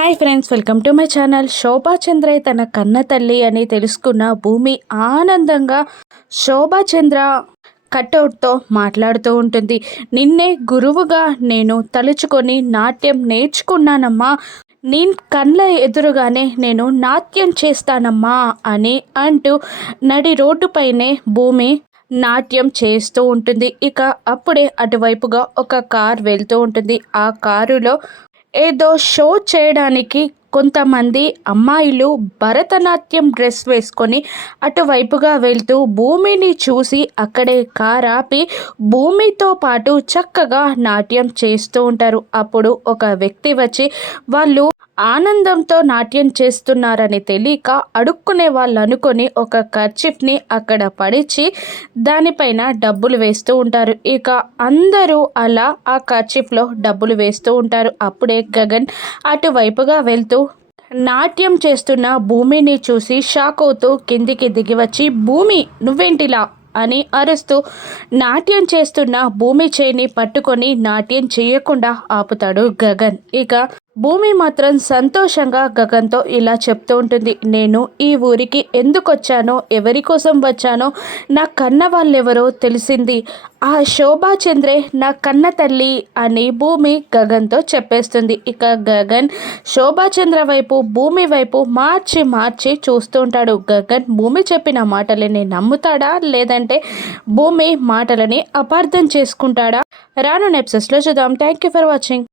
Hi friends, welcome to my channel. Shobha Chandra తన కన్న తల్లి అని తెలుసుకున్న భూమి ఆనందంగా శోభా చంద్ర కట్అవుట్తో మాట్లాడుతూ ఉంటుంది. నిన్నే గురువుగా నేను తలుచుకొని నాట్యం నేర్చుకున్నానమ్మా, నీ కళ్ళ ఎదురుగానే నేను నాట్యం చేస్తానమ్మా అని అంటూ నడి రోడ్డుపైనే భూమి నాట్యం చేస్తూ ఉంటుంది. ఇక అప్పుడే అటువైపుగా ఒక కార్ వెళ్తూ ఉంటుంది. ఆ కారులో ఏదో షో చేయడానికి కొంతమంది అమ్మాయిలు భరతనాట్యం డ్రెస్ వేసుకొని అటువైపుగా వెళ్తూ భూమిని చూసి అక్కడే కార్ ఆపి భూమితో పాటు చక్కగా నాట్యం చేస్తూ ఉంటారు. అప్పుడు ఒక వ్యక్తి వచ్చి వాళ్ళు ఆనందంతో నాట్యం చేస్తున్నారని తెలియక అడుక్కునే వాళ్ళు అనుకొని ఒక కర్చీఫ్ని అక్కడ పడిచి దానిపైన డబ్బులు వేస్తూ ఉంటారు. ఇక అందరూ అలా ఆ కర్చీఫ్లో డబ్బులు వేస్తూ ఉంటారు. అప్పుడే గగన్ అటువైపుగా వెళ్తూ నాట్యం చేస్తున్న భూమిని చూసి షాక్ అవుతూ కిందికి దిగి వచ్చి, భూమి నువ్వేంటిలా అని అరుస్తూ నాట్యం చేస్తున్న భూమి చేయిని పట్టుకొని నాట్యం చేయకుండా ఆపుతాడు గగన్. ఇక భూమి మాత్రం సంతోషంగా గగన్తో ఇలా చెప్తూ ఉంటుంది, నేను ఈ ఊరికి ఎందుకు వచ్చానో, ఎవరి కోసం వచ్చానో, నా కన్న వాళ్ళెవరో తెలిసింది. ఆ శోభా చంద్రే నా కన్న తల్లి అని భూమి గగన్తో చెప్పేస్తుంది. ఇక గగన్ శోభా చంద్ర వైపు, భూమి వైపు మార్చి మార్చి చూస్తూ ఉంటాడు. గగన్ భూమి చెప్పిన మాటలని నమ్ముతాడా, లేదంటే భూమి మాటలని అపార్థం చేసుకుంటాడా? రాను ఎపిసోడ్స్లో చూద్దాం. Thank you for watching.